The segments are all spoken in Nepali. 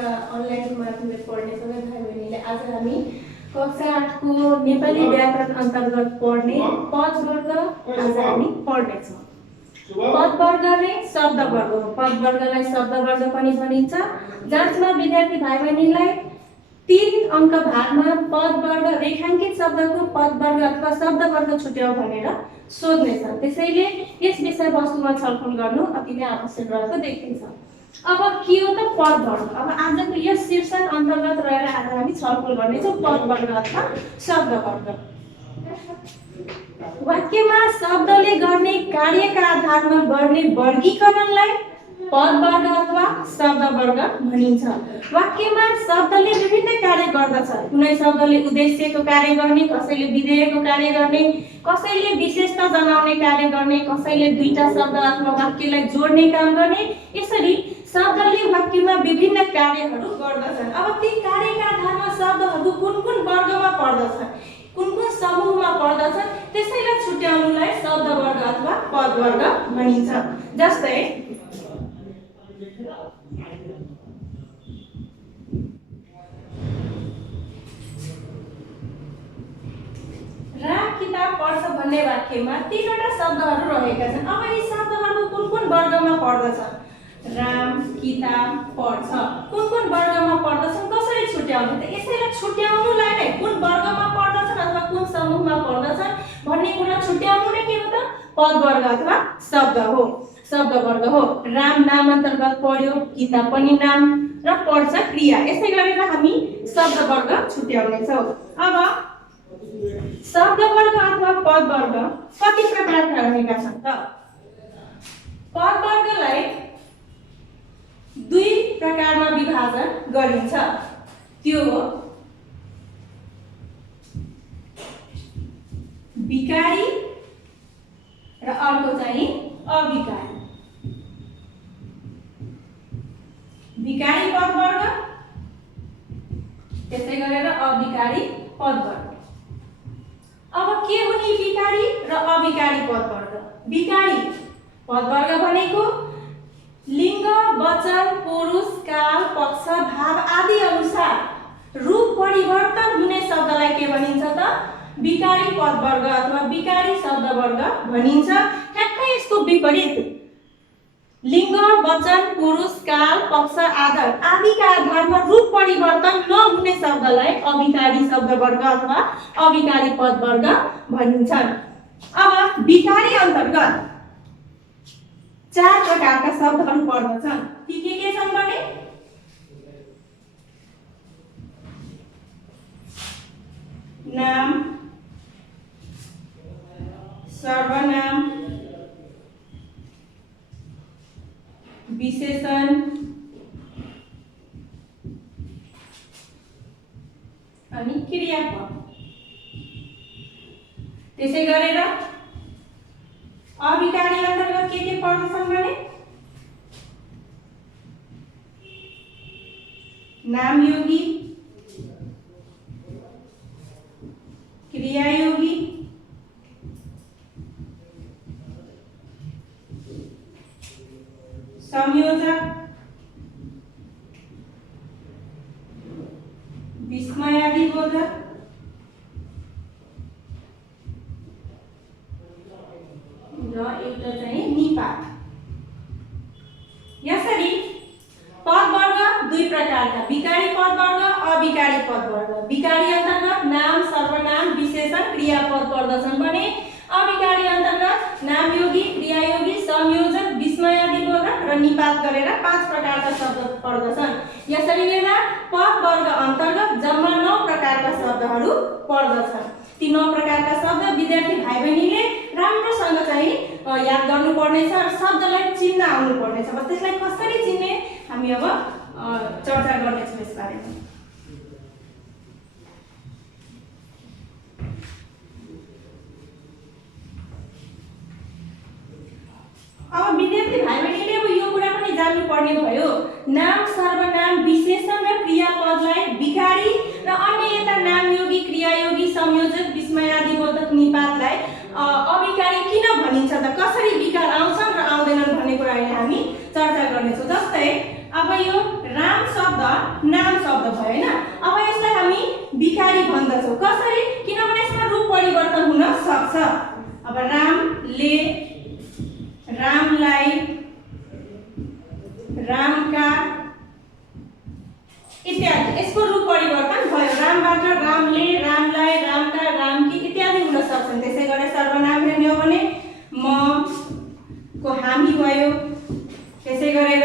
अनलाइन माध्यमले पढ्ने सबै भाइ बहिनीले आज हामी कक्षा 8 को नेपाली व्याकरण अन्तर्गत पढ्ने पद वर्ग आज हामी पढ्नेछौँ। पद वर्ग नै शब्द वर्ग हो। पद वर्गलाई शब्द वर्ग पनि भनिन्छ। जाँचमा विद्यार्थी भाइ बहिनीलाई 3 अंक भागमा पद वर्ग रेखाङ्कित शब्दको पद वर्ग अथवा शब्द वर्ग छुट्याउ भनेर सोध्नेछ। त्यसैले यस विषयवस्तुमा छलफल गर्नु अति नै आवश्यक रहेको देखिन्छ। अब के हो त पद वर्ग? अब आजको यस शीर्षक अन्तर्गत रहेर आज हामी छलफल गर्नेछौँ पद वर्ग अथवा शब्द वर्ग। वाक्यमा शब्दले गर्ने कार्यका आधारमा गर्ने वर्गीकरणलाई पद वर्ग अथवा शब्द वर्ग भनिन्छ। वाक्यमा शब्दले विभिन्न कार्य गर्दछ। कुनै शब्दले उद्देश्यको कार्य गर्ने, कसैले विधेयको कार्य गर्ने, कसैले विशेषता जनाउने कार्य गर्ने, कसैले दुईटा शब्द अथवा वाक्यलाई जोड्ने काम गर्ने। यसरी शब्दले वाक्यमा विभिन्न कार्यहरू गर्दछन्। अब ती कार्यका आधारमा शब्दहरू कुन वर्गमा पर्दछन्, कुन समूहमा पर्दछन्, त्यसैलाई छुट्याउनुलाई शब्द वर्ग अथवा पद वर्ग भनिन्छ। जस्तै राम किताब पढ्छ भन्ने वाक्यमा 3वटा शब्दहरू रहेका छन्। अब यी शब्दहरू कुन वर्गमा पर्दछन्? राम किताब पढ्छ कुन वर्गमा पर्दछन्, कसरी छुट्याउने त? यसैलाई छुट्याउनुलाई नै कुन वर्गमा पर्दछन् अथवा कुन समूहमा पर्दछन् भन्ने कुरा छुट्याउनु नै के हो त? पद वर्ग अथवा शब्द वर्ग हो। राम नाम अन्तर्गत पढ्यो, किताब पनि नाम र पढ्छ क्रिया। यसै गरेर हामी शब्द वर्ग छुट्याउनेछौँ। अब शब्द वर्ग अथवा पद वर्ग कति प्रकारका रहेका छन् त? पद वर्गलाई 2 प्रकारमा विभाजन गरिन्छ। त्यो हो विकारी र अर्को चाहिँ अविकारी। विकारी पद वर्ग, त्यसै गरेर अविकारी पद वर्ग। अब के हुन् यी विकारी र अविकारी पद वर्ग? विकारी पद वर्ग भनेको लिङ्ग, वचन, पुरुष, काल, पक्ष, भाव आदि अनुसार रूप परिवर्तन हुने शब्दलाई के भनिन्छ त? विकारी पद वर्ग अथवा विकारी शब्द वर्ग भनिन्छ। ठ्याक्कै यसको विपरीत लिङ्ग, वचन, पुरुष, काल, पक्ष आदिका आधारमा रूप परिवर्तन नहुने शब्दलाई अविकारी शब्द वर्ग अथवा अविकारी पद वर्ग भनिन्छ। अब विकारी अन्तर्गत 4 प्रकारका शब्दहरू पर्दछन्। ती के छन् भने? नाम, सर्वनाम, विशेषण, अनि क्रियापद। त्यसै गरेर अविकारी अन्तर्गत के पर्दछन् भने? नामयोगी, क्रियायोगी, संयोजक, विस्मयादिबोधक, र एउटा चाहिँ निपात। यसरी पद वर्ग 2 प्रकारका, विकारी पद वर्ग, अविकारी पद वर्ग। विकारी अन्तर्गत नाम, सर्वनाम, विशेषण, क्रियापद पर्दछन् भने अविकारी अन्तर्गत नामयोगी, क्रियायोगी, संयोजक, विस्मयादिबोधक र निपात गरेर 5 प्रकारका शब्द पर्दछन्। यसरी हेर्दा पद वर्ग अन्तर्गत जम्मा 9 प्रकारका शब्दहरू पर्दछन्। ती 9 प्रकारका शब्द विद्यार्थी भाइ बहिनीले राम्रोसँग चाहिँ याद गर्नुपर्नेछ र शब्दलाई चिन्न आउनुपर्नेछ। अब त्यसलाई कसरी चिन्ने हामी अब चर्चा गर्नेछौँ यस बारेमा। अब विद्यार्थी भाइ बहिनीले अब यो कुरा पनि जान्नु पर्ने भयो। नाम, सर्वनाम, विशेषण र क्रियापदलाई विकारी र अन्य यता नामयोगी, क्रियायोगी, संयोजक, विस्मयादिबोधक, निपातलाई अविकारी किन भनिन्छ त? कसरी विकार आउँछन् र आउँदैनन् भन्ने कुरा अहिले हामी चर्चा गर्नेछौँ। जस्तै अब यो राम शब्द नाम शब्द भयो हैन। अब यसलाई हामी भिखारी भन्दछौँ। कसरी? किनभने यसमा रूप परिवर्तन हुन सक्छ। अब रामले, रामलाई, रामका इत्यादि, यसको रूप परिवर्तन भयो। रामबाट रामले, रामलाई, रामका, रामकी इत्यादि हुन सक्छन्। त्यसै गरी सर्वनाम हेर्ने हो भने म को हामी भयो। त्यसै गरेर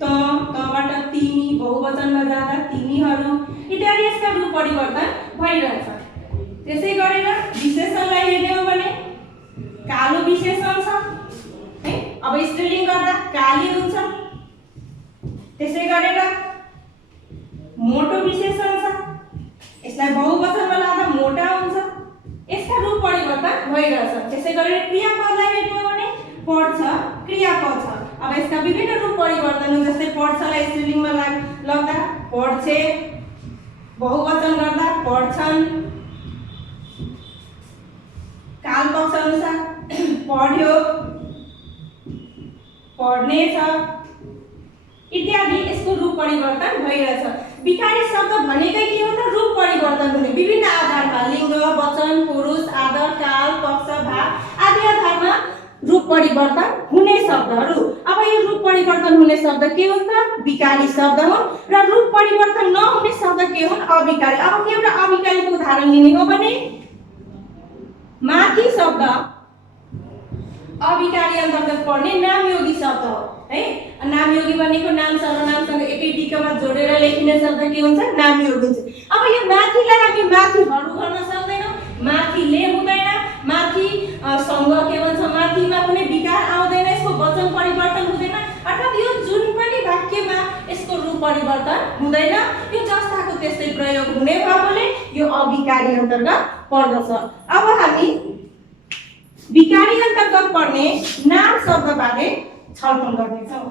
तबाट तिमी, बहुवचनमा जाँदा तिमीहरू इत्यादि यसका रूप परिवर्तन भइरहेछ। त्यसै गरेर विशेषणलाई हेर्ने हो भने कालो विशेषण छ है। अब स्त्रीलिङ्ग गर्दा काली हुन्छ। त्यसै गरेर मोटो विशेषण छ, यसलाई बहुवचनमा लाँदा मोटा हुन्छ। यसका रूप परिवर्तन भइरहेछ। त्यसै गरेर क्रियापदलाई हेर्ने हो भने पढ्छ क्रियापद छ। अब यसका विभिन्न रूप परिवर्तन हुन्। जस्तै पढ्छलाई स्त्रीलिङ्गमा लाग्दा पढ्छे, बहुवचन गर्दा पढ्छन्, काल पक्ष अनुसार पढ्यो, पढ्नेछ इत्यादि यसको रूप परिवर्तन भइरहेछ। भिखारी शब्द भनेकै के हो त? रूप परिवर्तन हुने। विभिन्न आधारमा लिङ्ग, वचन, पुरुष, आदर, काल, पक्ष, भाव आदि आधारमा रूप परिवर्तन हुने शब्दहरू। अब यो रूप परिवर्तन हुने शब्द के हुन् त? विकारी शब्द हुन्। र रूप परिवर्तन नहुने शब्द के हुन्? अविकारी। अब एउटा अविकारीको उदाहरण लिने हो भने माथि शब्द अविकारी अन्तर्गत पर्ने नामयोगी शब्द हो है। नामयोगी भनेको नाम सर्वनामसँग एकै टिकामा जोडेर लेखिने शब्द के हुन्छ? नामयोगी हुन्छ। अब यो माथिलाई हामी माथिहरू गर्न सक्दैनौँ। माथिले हुँदैन, माथि सँग के भन्छ माथिमा कुनै विकार आउँदैन, यसको वचन परिवर्तन हुँदैन। अर्थात् यो जुन पनि वाक्यमा यसको रूप परिवर्तन हुँदैन। यो जस्ताको त्यस्तै प्रयोग हुने भएकोले यो अविकारी अन्तर्गत पर्दछ। अब हामी विकारी अन्तर्गत पर्ने नाम शब्दबारे छलफल गर्नेछौँ।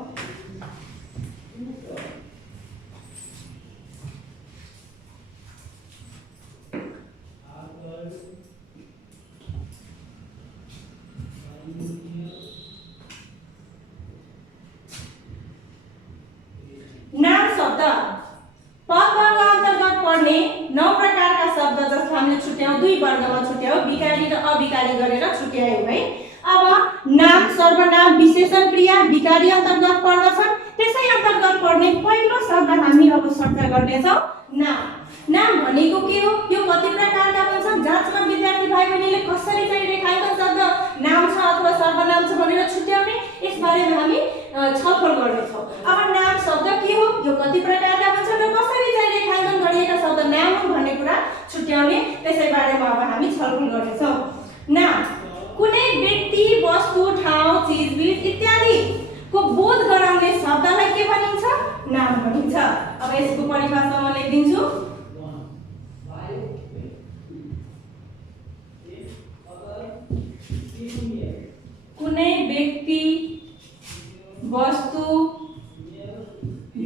नाम शब्द पद वर्ग अन्तर्गत पर्ने 9 प्रकारका शब्द जसलाई हामीले छुट्यायौँ, 2 वर्गमा छुट्यायौँ, विकारी र अविकारी गरेर छुट्यायौँ है। अब नाम, सर्वनाम, विशेषण, क्रिया विकारी अन्तर्गत पर्दछन्। त्यसै अन्तर्गत पर्ने पहिलो शब्द हामी अब चर्चा गर्नेछौँ नाम। नाम भनेको के हो? यो कति प्रकारका हुन्छन्? जाँचमा विद्यार्थी भाइ बहिनीले कसरी चाहिँ रेखाङ्कन शब्द नाम छ अथवा सर्वनाम छ भनेर छुट्याउने यसबारेमा हामी छलफल गर्नेछौँ। अब नाम शब्द के हो? यो कति प्रकारका हुन्छन् र कसरी चाहिँ रेखाङ्कन गरिएका शब्द नाम हुन् भन्ने कुरा छुट्याउने त्यसै बारेमा अब हामी छलफल गर्नेछौँ। नाम कुनै व्यक्ति, वस्तु, ठाउँ, चीजबिज इत्यादि को बोध गराउने शब्दलाई के भनिन्छ? नाम भनिन्छ। अब यसको परिभाषा म लेखिदिन्छु। कुनै व्यक्ति, वस्तु,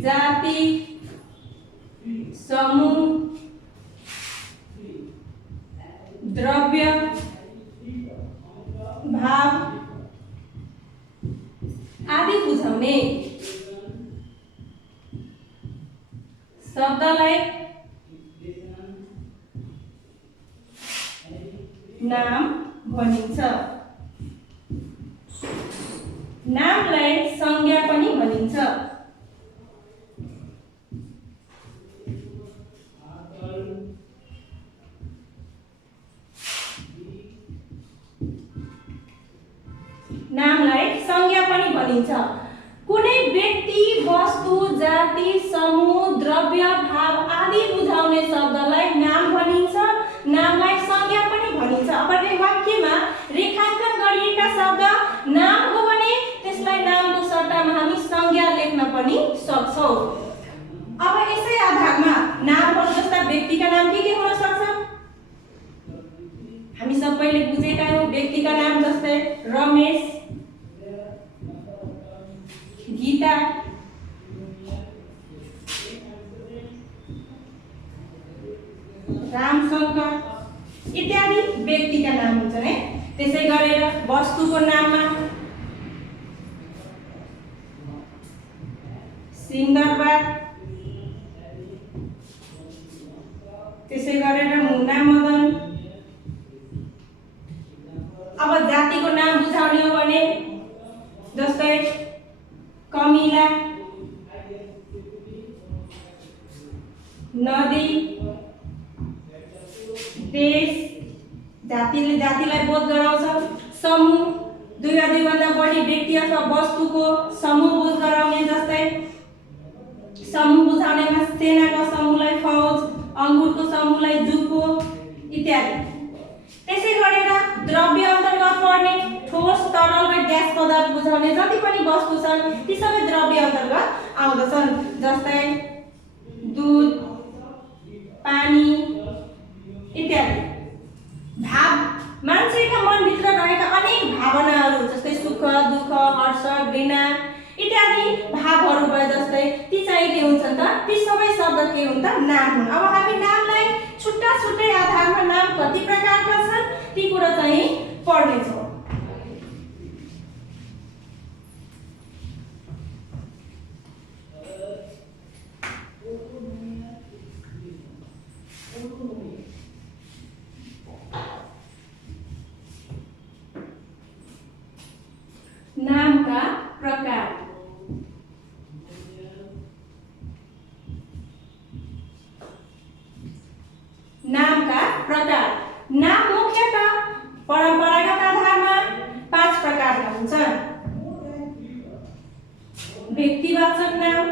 जाति, समूह, द्रव्य, भाव आदि बुझाउने शब्दलाई नाम भनिन्छ। नामलाई संज्ञा पनि भनिन्छ। नामलाई संज्ञा पनि भनिन्छ। कुनै व्यक्ति, वस्तु, जाति, समूह, द्रव्य, भाव आदि बुझाउने शब्दलाई नाम भनिन्छ। नामलाई संज्ञा पनि भनिन्छ। अब वाक्यमा रेखाङ्कन गरिएका शब्द नाम हो भने त्यसलाई नामको सट्टामा हामी संज्ञा लेख्न पनि सक्छौँ। अब यसै आधारमा नामहरू जस्ता व्यक्तिका नाम के हुन सक्छ? हामी सबैले बुझेका हौँ। व्यक्तिका नाम जस्तै रमेश, गीता, रामशंकर इत्यादि व्यक्तिका नाम हुन्छन् है। त्यसै गरेर वस्तुको नाममा सिंहदरबार। त्यसै गरेर मुना मदन। अब जातिको नाम बुझाउने हो भने जस्तै कमिला, नदी, देश, जातिलाई बोध गराउँछ। समूह, दुई वा दुईभन्दा बढी व्यक्ति अथवा वस्तुको समूह बोध गराउने, जस्तै समूह बुझाउनेमा सेनाको समूहलाई फौज, अंगुरको समूहलाई जुको इत्यादि। त्यसै गरेर द्रव्य अन्तर्गत पर्ने ठोस, तरल र ग्यास पदार्थ बुझाउने जति पनि वस्तु छन् ती सबै द्रव्य अन्तर्गत आउँदछन्, जस्तै दूध, पानी इत्यादि। भाव, मान्छेका मनभित्र रहेका अनेक भावनाहरू जस्तै सुख, दुःख, हर्ष, घृणा इत्यादि भावहरू भए जस्तै ती चाहिँ के हुन्छन् त, ती सबै शब्द के हुन् त, नाम हुन्। अब हामी नामलाई छुट्टा छुट्टै आधारमा नाम कति प्रकारका छन् ती कुरा चाहिँ पढ्नेछौँ। नामका प्रकार। नामका प्रकार। नाम मुख्यतः परम्परागत आधारमा 5 प्रकारका हुन्छन्। व्यक्तिवाचक नाम,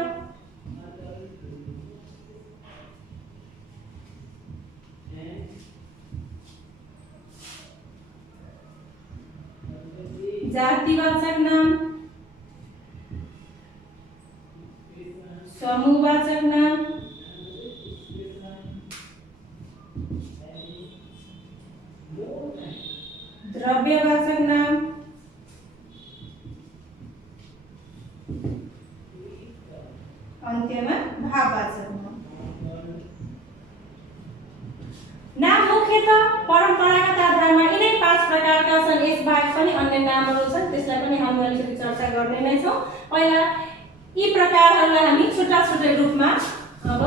जातिवाचक नाम, समूहवाचक नाम, द्रव्यवाचक नाम, अन्त्यमा भाववाचक नाम। नाम मुख्यतः परम्परागत आधारमा यिनै 5 प्रकारका छन्। यसबाहेक पनि अन्य नामहरू छन्, त्यसलाई पनि हामी अलिकति चर्चा गर्ने नै छौँ। पहिला यी प्रकारहरूलाई हामी छुट्टा छुट्टै रूपमा अब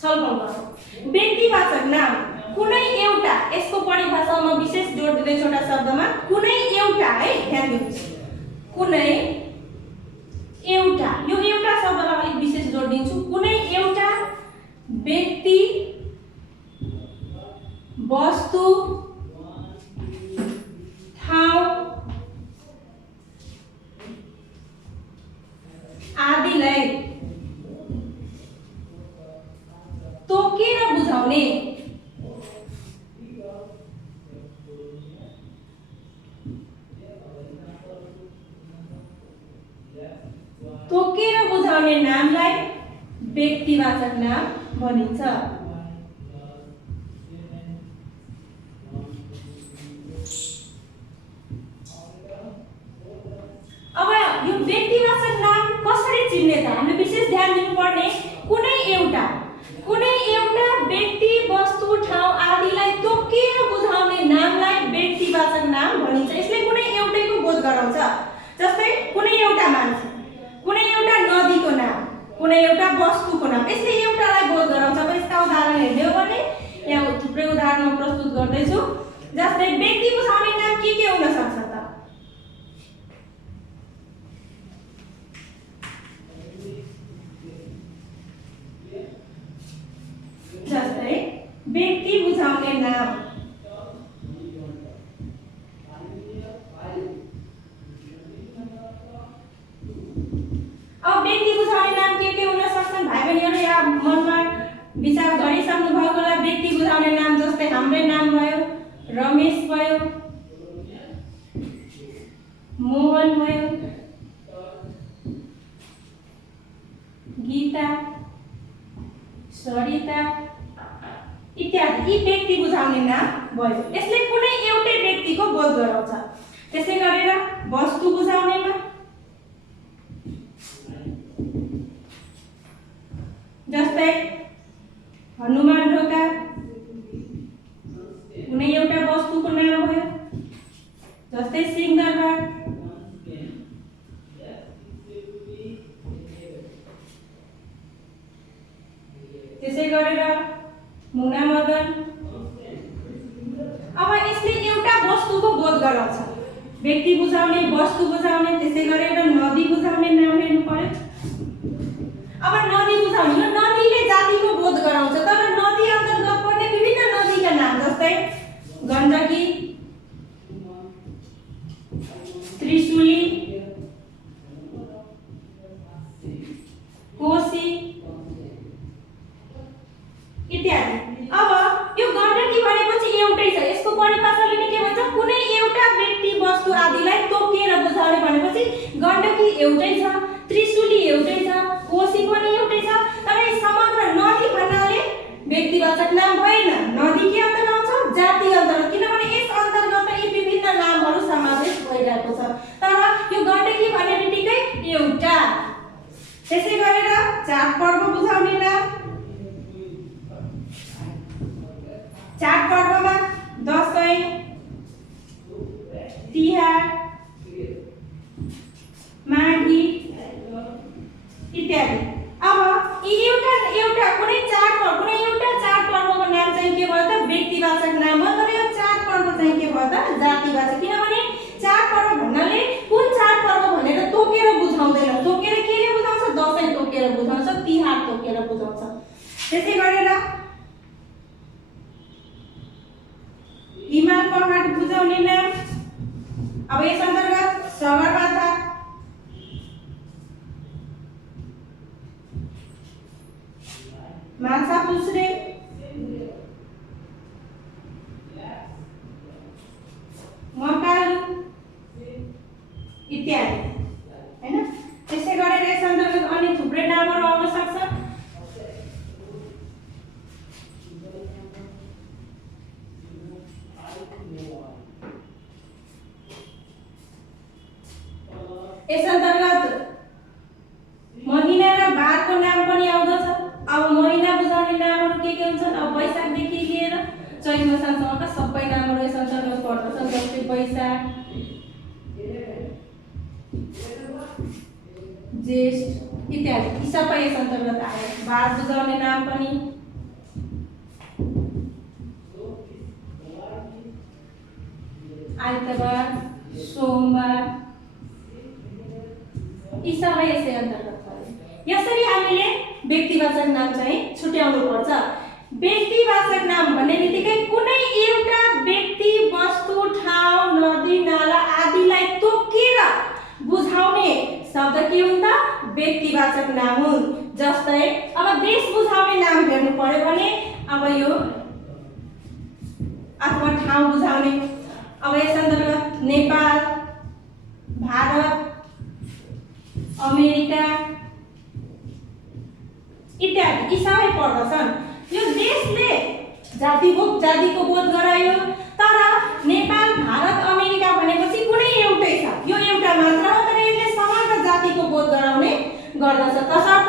छलफल गर्छौँ। व्यक्तिवाचक नाम, कुनै एउटा, यसको परिभाषामा विशेष जोड दिँदै छोटा शब्दमा कुनै एउटा, है ध्यान दिनुहोस्, कुनै एउटा, यो एउटा शब्दलाई अलिक विशेष जोड दिन्छु। कुनै एउटा व्यक्ति, वस्तु, ठाउँ आदिलाई तोकेर बुझाउने, तोकेर बुझाउने नामलाई व्यक्तिवाचक नाम भनिन्छ। अब यो व्यक्तिवाचक नाम कसरी चिन्ने त, हामीले विशेष ध्यान दिनुपर्ने कुनै एउटा व्यक्ति, वस्तु, ठाउँ आदिलाई तोकेर बुझाउने नामलाई व्यक्तिवाचक नाम भनिन्छ। यसले कुनै एउटैको बोध गराउँछ। जस्तै कुनै एउटा मान्छे, कुनै एउटा नदीको नाम, कुनै एउटा वस्तुको नाम, यसले एउटालाई बोध गराउँछ। अब यसका उदाहरण हेर्ने हो भने यहाँ थुप्रै उदाहरण प्रस्तुत गर्दैछु। जस्तै व्यक्ति बुझाउने नाम के हुन सक्छ त, जस्तै व्यक्ति बुझाउने नाम अब व्यक्ति बुझाउने नाम के हुन सक्छन् भाइ बहिनीहरु, यहाँ मनमा विचार गरिसक्नु भएको होला। व्यक्ति बुझाउने नाम जस्तै हाम्रै नाम भयो, रमेश भयो, मोहन भयो, गीता, सरिता इत्यादि। यी व्यक्ति बुझाउने नाम भयो। यसले कुनै एउटै व्यक्तिको बोध गराउँछ। त्यसै गरेर वस्तु बुझाउनेमा जस्तै हनुमान ढोका कुनै एउटा वस्तुको नाम भयो। जस्तै सिंहदरबार त्यसै गरेर मुना मदन। अब यसले एउटा वस्तुको बोध गराउँछ, व्यक्ति बुझाउने, वस्तु बुझाउने, त्यसै गरेर नदी बुझाउने नाम हेर्नु पर्यो। अब नदी बुझाउने, यो नदीले जातिको बोध गराउँछ, तर नदी अन्तर्गत पर्ने विभिन्न नदीका नाम जस्तै गण्डकी, त्रिशुली, कोशी इत्यादि। अब यो गण्डकी भनेपछि एउटै छ, यसको परिभाषाले नै के भन्छ, कुनै एउटा व्यक्ति वस्तु आदिलाई तोकेर बुझाउने भनेपछि गण्डकी एउटै छ, त्रिशुली एउटै छ, कोशी पनि एउटै छ। तर समग्र नदी भन्नाले व्यक्तिवाचक नाम भएन, नदी के अन्तर्गत आउँछ, जाति अन्तर्गत, किनभने यस अन्तर्गत यी विभिन्न नामहरू समावेश भइरहेको छ। तर यो गण्डकी भन्ने बित्तिकै एउटा। त्यसै गरेर चाडपर्व बुझाउने नाम, चाडपर्वमा दशैं, तिहार, माघी इत्यादि। अब यी एउटा कुनै चाडपर्व, कुनै एउटा चाडपर्वको नाम चाहिँ के भयो त, व्यक्तिवाचक नाम हो, तर यो चाडपर्व चाहिँ के भयो त, जातिवाचक। किनभने चाडपर्व भन्नाले कुन चाडपर्व भनेर तोकेर बुझाउँदैन, तोकेर केले बुझाउँछ, दशैं तोकेर बुझाउँछ, तिहार तोकेर बुझाउँछ। त्यसै गरेर हिमाल पहाड बुझाउने नाम, अब यस अन्तर्गत सगरमाथा, माछापुच्छ्रे, मकालु इत्यादि, हैन। त्यसै गरेर यस अन्तर्गत अन्य थुप्रै नामहरू आउन सक्छ। यस अन्तर्गत महिना र बारको नाम पनि आउँदछ। अब महिना बुझाउने नामहरू के हुन्छन्, अब वैशाखदेखि लिएर चैत मसान्तसम्मका सबै नामहरू यस अन्तर्गत पर्दछन्, जस्तै वैशाख, ज्येष्ठ इत्यादि, यी सबै यस अन्तर्गत आए। बार बुझाउने नाम पनि आइतबार, सोमबार, यी सबै यसै अन्तर्गत पर्छ। यसरी हामीले व्यक्तिवाचक नाम चाहिँ छुट्याउनु पर्छ। व्यक्तिवाचक नाम भन्ने बित्तिकै कुनै एउटा व्यक्ति, वस्तु, ठाउँ, नदी, नाला आदिलाई तोकेर बुझाउने शब्द के हुन् त, व्यक्तिवाचक नाम हुन्। जस्तै अब देश बुझाउने नाम हेर्नु पर्यो भने अब यो अथवा ठाउँ बुझाउने, अब यस अन्तर्गत नेपाल, भारत, अमेरिका इत्यादि यी सबै पर्दछन्। यो देशले जातिको बोध गरायो, तर नेपाल, भारत, अमेरिका भनेपछि कुनै एउटै छ, यो एउटा मात्र हो, तर यसले समग्र जातिको बोध गराउने गर्दछ। तसर्थ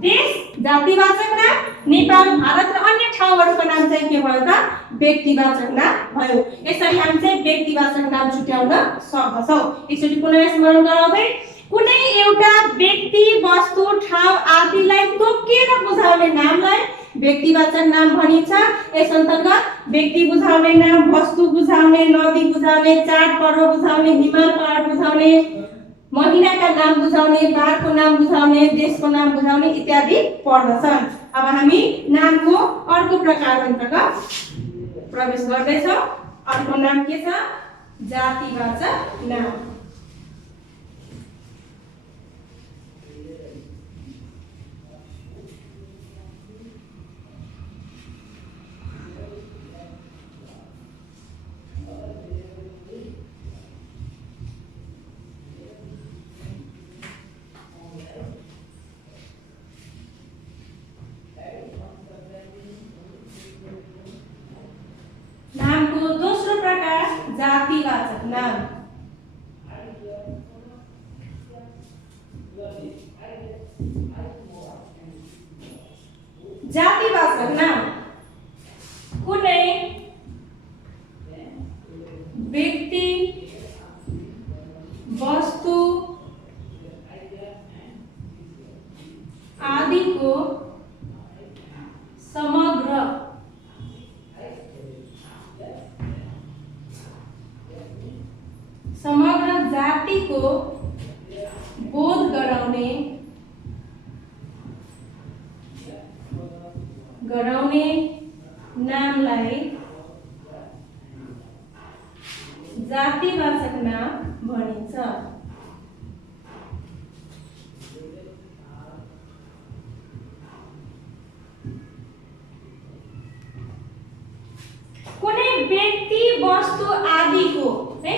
देश जातिवाचक नाम, नेपाल, भारत र अन्य ठाउँहरूको नाम चाहिँ के भयो त, व्यक्तिवाचक नाम भयो। यसरी हामी चाहिँ व्यक्तिवाचक नाम छुट्याउन सक्दछौँ। एकचोटि पुनः स्मरण गराउँदै, कुनै एउटा व्यक्ति, वस्तु, ठाउँ आदिलाई तोकेर बुझाउने नामलाई व्यक्तिवाचक नाम भनिन्छ। यस अन्तर्गत व्यक्ति बुझाउने नाम, वस्तु बुझाउने, नदी बुझाउने, चाडपर्व बुझाउने, हिमाल पहाड बुझाउने, महिनाका नाम बुझाउने, बारको नाम बुझाउने, देशको नाम बुझाउने इत्यादि पर्दछन्। अब हामी नामको अर्को प्रकार अन्तर्गत प्रवेश गर्दैछौँ। अर्को नाम के छ, जातिवाचक नाम। नामको दोस्रो प्रकार जातिवाचक नाम। जातिवाचक नाम कुनै व्यक्ति, वस्तु आदि को समग्र समग्र जातिको बोध गराउने नामलाई जातिवाचक नाम भनिन्छ। कुनै व्यक्ति वस्तु आदिको है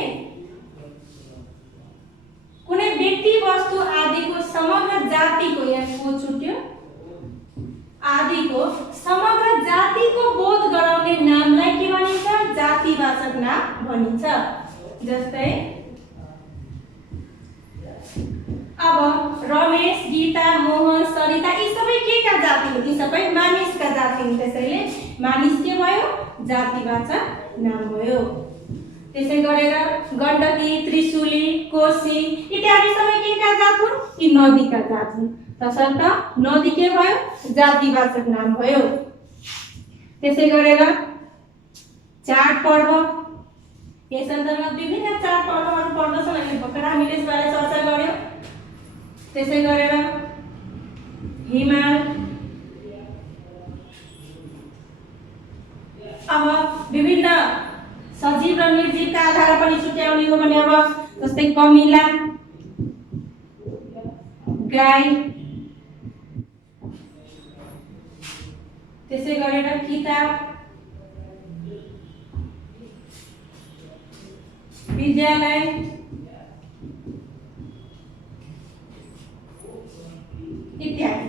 कुनै व्यक्ति वस्तु आदिको समग्र जातिको यहाँ को छुट्यो आदिको समग्र जातिको बोध गराउने नामलाई के भनिन्छ जातिवाचक नाम भनिन्छ। जस्तै अब रमेश गीता मोहन सरिता यी सबै के का जाति हो यी सबै मानिसका जाति हुन् त्यसैले मानिस के भयो जातिवाचक नाम भयो। त्यसै गरेर गण्डकी त्रिशुली कोशी इत्यादि सबै के का जात हुन् यी नदीका जात हुन् तसर्थ नदी के भयो जातिवाचक नाम भयो। त्यसै गरेर चाडपर्व यस अन्तर्गत विभिन्न चाडपर्वहरू पर्दछन् अहिले भर्खर हामीले यसबारे चर्चा गर्यौं। त्यसै गरेर हिमाल अब विभिन्न सजीव र निर्जीवका आधारमा पनि छुट्याउने हो भने अब जस्तै कमिला गाई त्यसै गरेर किताब विद्यालय इत्यादि।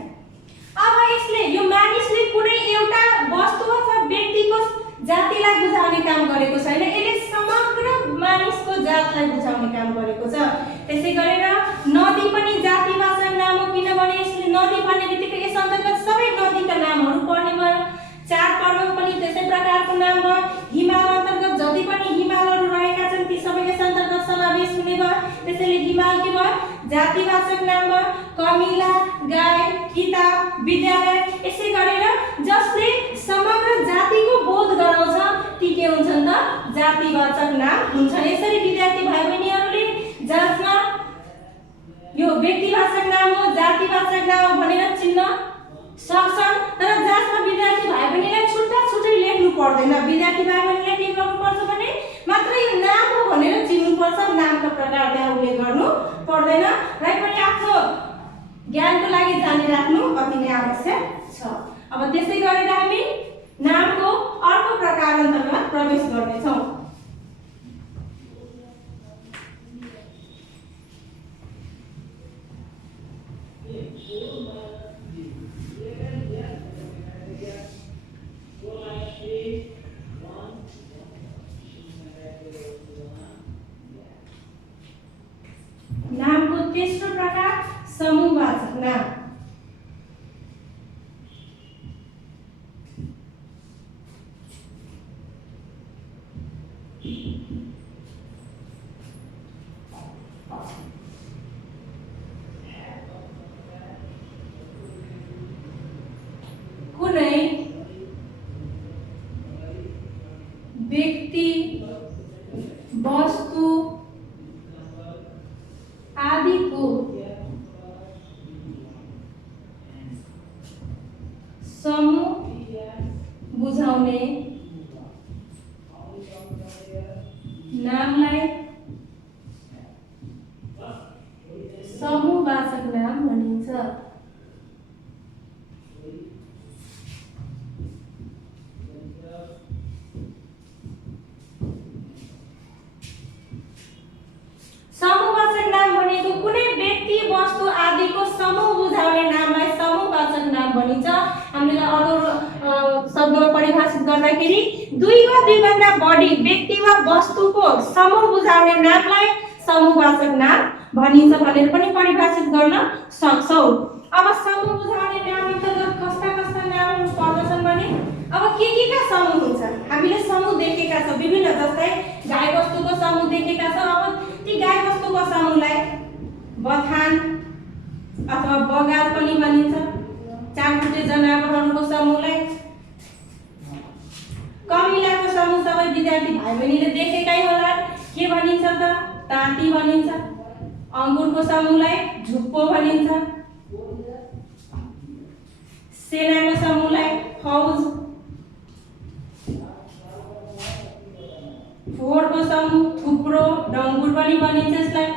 अब यसले यो मानिसले कुनै एउटा वस्तु अथवा व्यक्तिको जातिलाई बुझाउने काम गरेको छैन यसले समग्र मानिसको जातलाई बुझाउने काम गरेको छ। त्यसै गरेर नदी पनि जातिवाचक नाम हो किनभने यसले नदी भन्ने बित्तिकै यस अन्तर्गत सबै नदीका नामहरू पर्ने भयो। चाडपर्व पनि त्यसै प्रकारको नाम भयो। हिमाल अन्तर्गत जति पनि हिमालहरू रहेका छन् ती सबै यस अन्तर्गत समावेश हुने भयो त्यसैले हिमाल के भयो जातिवाचक नाम भयो। कमिला गाई किताब विद्यालय यसै गरेर जसले समग्र जातिको बोध गराउँछ ती के हुन्छन् त जातिवाचक नाम हुन्छन्। यसरी विद्यार्थी भाइ बहिनीहरूले जसमा यो व्यक्तिवाचक नाम हो जातिवाचक नाम हो भनेर चिन्न सक्छन् तर जसमा विद्यार्थी भाइ बहिनीलाई छुट्टा छुट्टै लेख्नु पर्दैन। विद्यार्थी भाइ बहिनीलाई के गर्नुपर्छ भने मात्र यो नाम हो भनेर चिन्नुपर्छ नामका प्रकार त्यहाँ उल्लेख गर्नु पर्दैन। र पनि आफ्नो ज्ञानको लागि जानिराख्नु अति नै आवश्यक छ। अब त्यसै गरेर हामी नामको अर्को प्रकार अन्तर्गत प्रवेश गर्नेछौँ। नामको तेस्रो प्रकार समूहवाचक नाम। कुनै व्यक्ति वस्तु आदिको समूह बुझाउने नामलाई समूहवाचक नाम भनिन्छ। समूहवाचक नाम भनेको कुनै व्यक्ति वस्तु आदिको समूह बुझाउने नामलाई समूहवाचक नाम भनिन्छ। हामीले अरू शब्दमा परिभाषित गर्दाखेरि दुई वा दुईभन्दा बढी व्यक्ति वा वस्तुको समूह बुझाउने नामलाई समूहवाचक नाम भनिन्छ भनेर पनि परिभाषित गर्न सक्छौं। अब समूह बुझाउने नाम अन्तर्गत कस्ता कस्ता नामहरू पर्दछन् भने अब के का समूह हुन्छ हामीले समूह देखेका छौं विभिन्न जस्तै गाई वस्तुको समूह देखेका छौं। अब ती गाई वस्तुको समूहलाई बथान अथवा बगाल पनि भनिन्छ। चारखुट्टे जनावरहरूको समूहलाई भाइ बहिनीले देखेकै होला के भनिन्छ त ताती भनिन्छ। अंगुरको समूहलाई झुप्पो भनिन्छ। सेनाको समूहलाई फौज। फोहोरको समूह थुप्रो डङ्गुर पनि भनिन्छ यसलाई।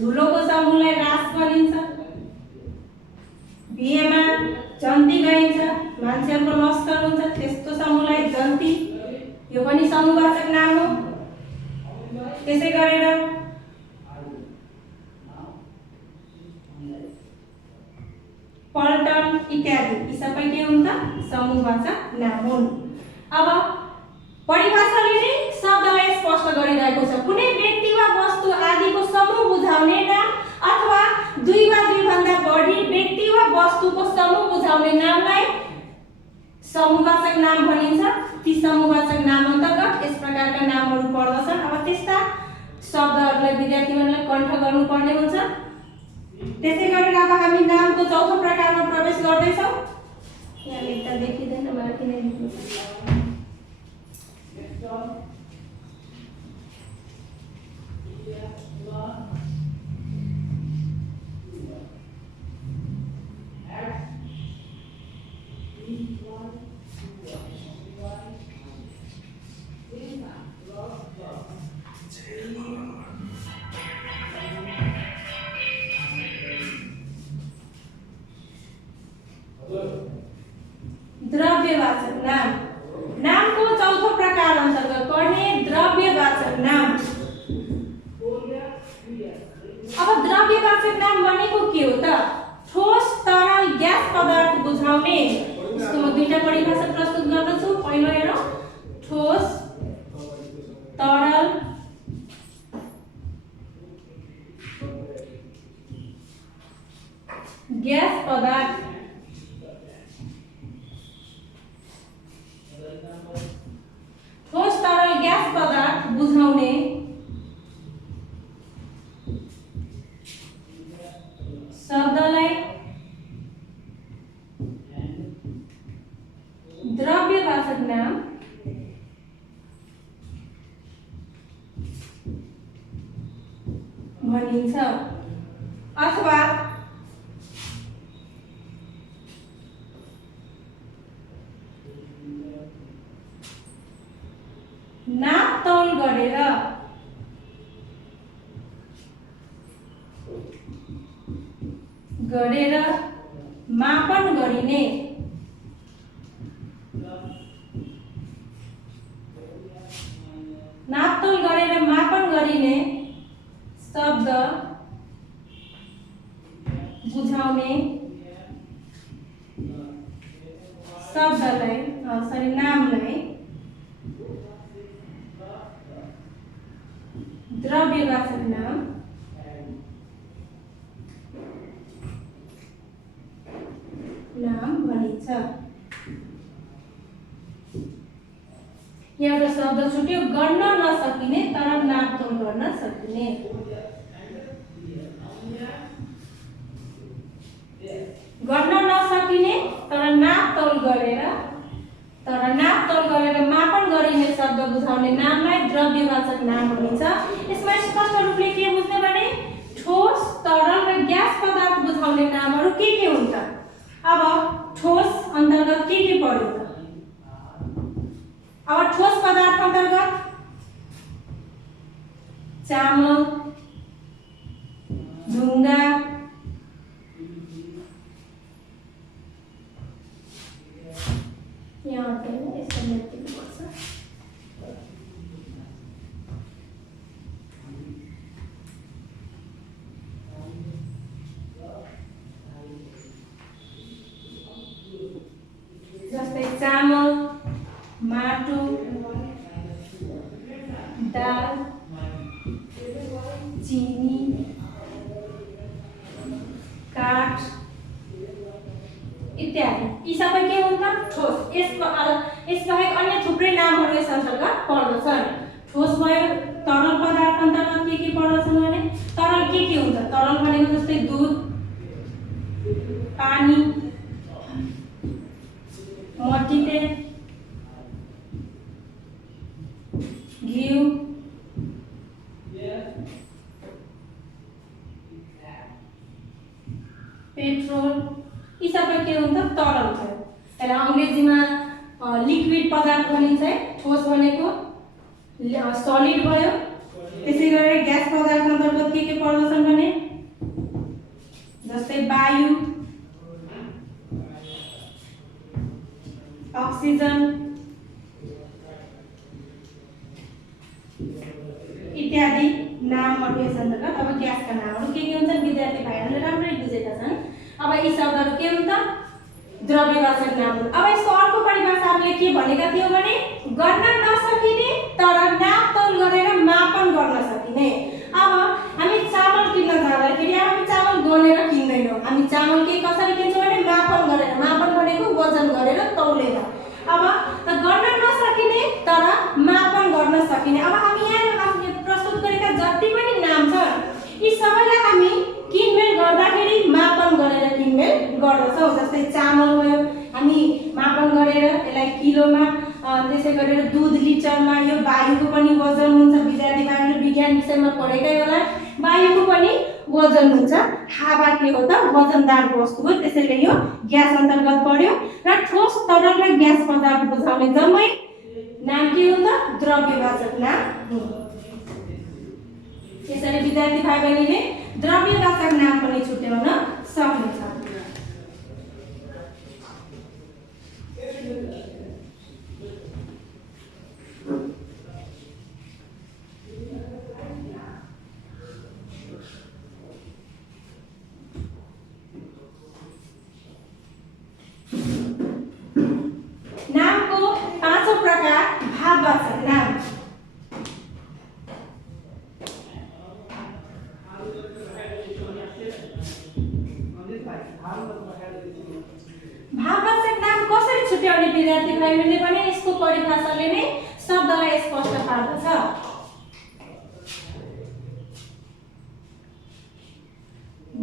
धुलोको समूहलाई रास भनिन्छ। बिहेमा जन्ती गाइन्छ, मान्छेहरूको लस्कर हुन्छ, त्यस्तो समूहलाई जन्ती, यो पनि समूहवाचक नाम हो। त्यसै गरेर पल्टन इत्यादि यी सबै के हुन् त समूहवाचक नाम हुन्। अब परिभाषाले नै शब्दलाई स्पष्ट गरिरहेको छ। कुनै व्यक्ति वा वस्तु आदिको समूह बुझाउने नाम अथवा दुई वा दुईभन्दा बढी व्यक्ति वा वस्तुको समूह बुझाउने नामलाई समूहवाचक नाम भनिन्छ। ती समूहवाचक नाम अन्तर्गत यस प्रकारका नामहरू पर्दछन्। अब त्यस्ता शब्दहरूलाई विद्यार्थीहरूले कण्ठ गर्नुपर्ने हुन्छ। त्यसै गरेर अब हामी नामको चौथो प्रकारमा प्रवेश गर्दैछौँ। यहाँ लेख्दा देखिँदैन, माथि नै लेख्नुपर्छ। द्रव्यवाचक नाम। नामको चौथो प्रकार अन्तर्गत पर्ने द्रव्यवाचक नाम। अब द्रव्यवाचक नाम भनेको के हो त? ठोस तरल ग्यास पदार्थ बुझाउने। यसको म दुईटा परिभाषा प्रस्तुत गर्दछु। पहिलो हेरौँ, ठोस तरल ग्यास पदार्थ। ठोस तरल ग्यास पदार्थ बुझाउने शब्दलाई द्रव्यवाचक नाम भनिन्छ। अथवा नापतौल गरेर मापन गरिने नापतोल गरेर मापन गरिने शब्द बुझाउने शब्दलाई नामलाई द्रव्यवाचक नाम भनिन्छ। एउटा शब्द छुट्यो, गर्न नसकिने तर नापतोल गर्न सकिने। गर्न नसकिने तर नापतोल गरेर मापन गरिने शब्द बुझाउने नामलाई द्रव्यवाचक नाम भनिन्छ। यसमा स्पष्ट रूपले के बुझ्ने भने ठोस तरल र ग्यास पदार्थ बुझाउने नामहरू के हुन् त? अब ठोस अन्तर्गत के पर्यो त? अब ठोस पदार्थ अन्तर्गत चामल, ढुङ्गा, यहाँ यसो लेख्नुपर्छ। जस्तै चामल, माटो, दाल, चिनी, काठ इत्यादि यी सबै के हुन् त? ठोस। यसबाहेक अन्य थुप्रै नामहरू यस अन्तर्गत पर्दछन्। ठोस भयो। तरल पदार्थ अन्तर्गत के पर्दछन् भने तरल के हुन्छ? तरल भनेको जस्तै दुध, पानी, मट्टीतेल, पेट्रोल, यी सबै के हुन्छ तरल भयो। यसलाई अङ्ग्रेजीमा लिक्विड पदार्थ भनिन्छ है, ठोस भनेको सलिड भयो। त्यसै गरी ग्यास पदार्थ अन्तर्गत के पर्दछन् भने जस्तै वायु, अक्सिजन इत्यादि नामहरू यस अन्तर्गत। अब ग्यासका नामहरू के हुन्छन् विद्यार्थी भाइहरूले राम्ररी बुझेका छन्। अब यी शब्दहरू के हुन्छ द्रव्यवाचक नाम। अब यसको अर्को परिभाषा हामीले के भनेका थियौँ भने गर्न नसकिने तर नापतोल गरेर मापन गर्न सकिने। अब हामी चामल किन्न जाँदाखेरि हामी चामल गनेर किन्दैनौँ, हामी चामल के कसरी किन्छौँ भने मापन गरेर, मापन भनेको वजन गरेर तौलेर। अब गर्न नसकिने तर मापन गर्न सकिने। अब हामी यहाँ प्रस्तुत गरेका जति पनि नाम छन् यी सबैलाई हामी किनमेल गर्दाखेरि मापन गरेर किनमेल गर्दछौँ। जस्तै चामल भयो, हामी मापन गरेर यसलाई किलोमा, त्यसै गरेर दुध लिटरमा, यो वायुको पनि वजन हुन्छ। विद्यार्थी भाइहरूले विज्ञान विषयमा पढेकै होला, वायुको पनि वजन हुन्छ। हावा के हो त वजनदार वस्तु हो, त्यसैले यो ग्यास अन्तर्गत पर्यो। र ठोस तरल र ग्यास पदार्थ बुझाउने जम्मै नाम के हुन्छ द्रव्यवाचक नाम हो। यसरी विद्यार्थी भाइ बहिनीले द्रव्यवाचक नाम पनि छुट्याउन सक्नुहुन्छ। नामको पाँचौं प्रकार भाववाचक नाम। भाववाचक नाम कसरी छुट्याउने विद्यार्थी भाइहरूले भने यसको परिभाषाले नै शब्दलाई स्पष्ट पार्दछ।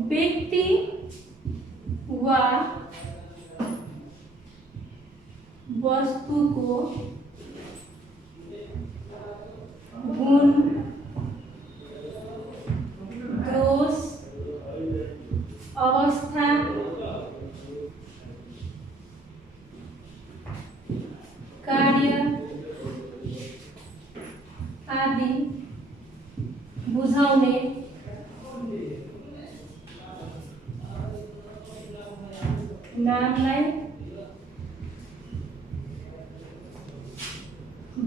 व्यक्ति वा वस्तुको गुण, दोष, अवस्था, कार्य आदि बुझाउने नामलाई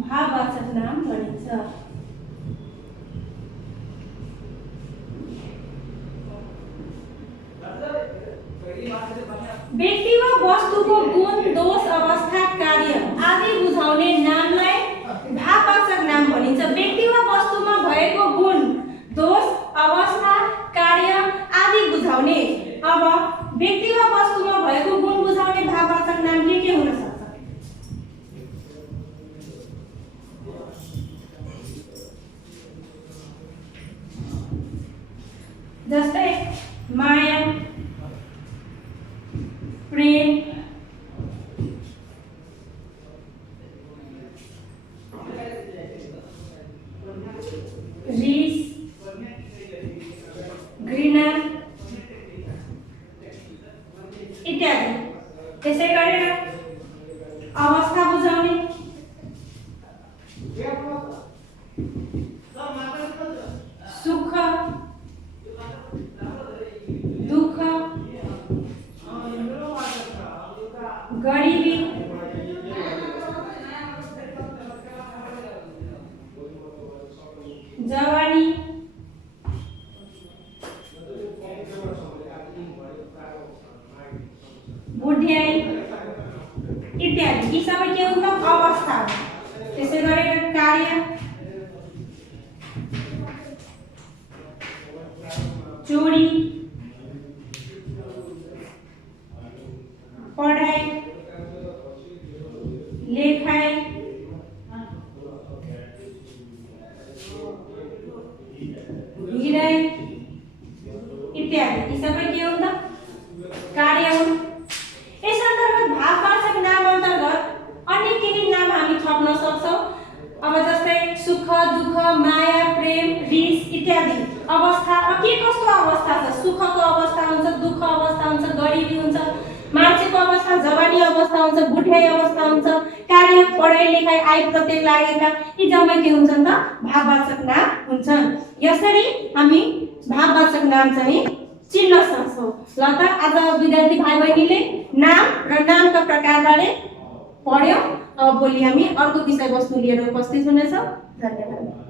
भाववाचक नाम भनिन्छ। व्यक्ति वा वस्तुको गुण, दोष, अवस्था, कार्य आदि बुझाउने नामलाई भाववाचक नाम भनिन्छ। व्यक्ति वा वस्तुमा भएको गुण, दोष, अवस्था, कार्य आदि बुझाउने। अब व्यक्ति वा वस्तुमा भएको गुण बुझाउने भाववाचक नाम के हुन सक्छ? जस्तै माया, प्रेम, रिस, घृणा इत्यादि। त्यसै गरेर अवस्था बुझाउने, सुख, दुःख, गरिबी, जवानी, बुढ्याई इत्यादि। यी सबै के हुन्छ अवस्था। त्यसै गरेर कार्य, चोरी, पढाइ, लेखाइ, हिराइ इत्यादि। यी सबै के हुन्छ कार्य हुन्। यस अन्तर्गत भाववाचक नाम अन्तर्गत अन्य केही नाम हामी थप्न सक्छौँ। अब जस्तै सुख, दुःख, माया, प्रेम, रिस इत्यादि। अवस्था, अब के कस्तो अवस्था छ? सुखको अवस्था हुन्छ, दुःख अवस्था हुन्छ, जवानी अवस्था हुन्छ, बुढ्याई अवस्था हुन्छ, कार्य पढाइ लेखाइ आय प्रत्येक लागेका, यी जम्मै के हुन्छन् त भाववाचक नाम हुन्छन्। यसरी हामी भाववाचक नाम चाहिँ चिन्न सक्छौँ। ल त आज विद्यार्थी भाइ बहिनीले नाम र नामका प्रकारबारे पढ्यौँ। अब भोलि हामी अर्को विषयवस्तु लिएर उपस्थित हुनेछौँ। धन्यवाद।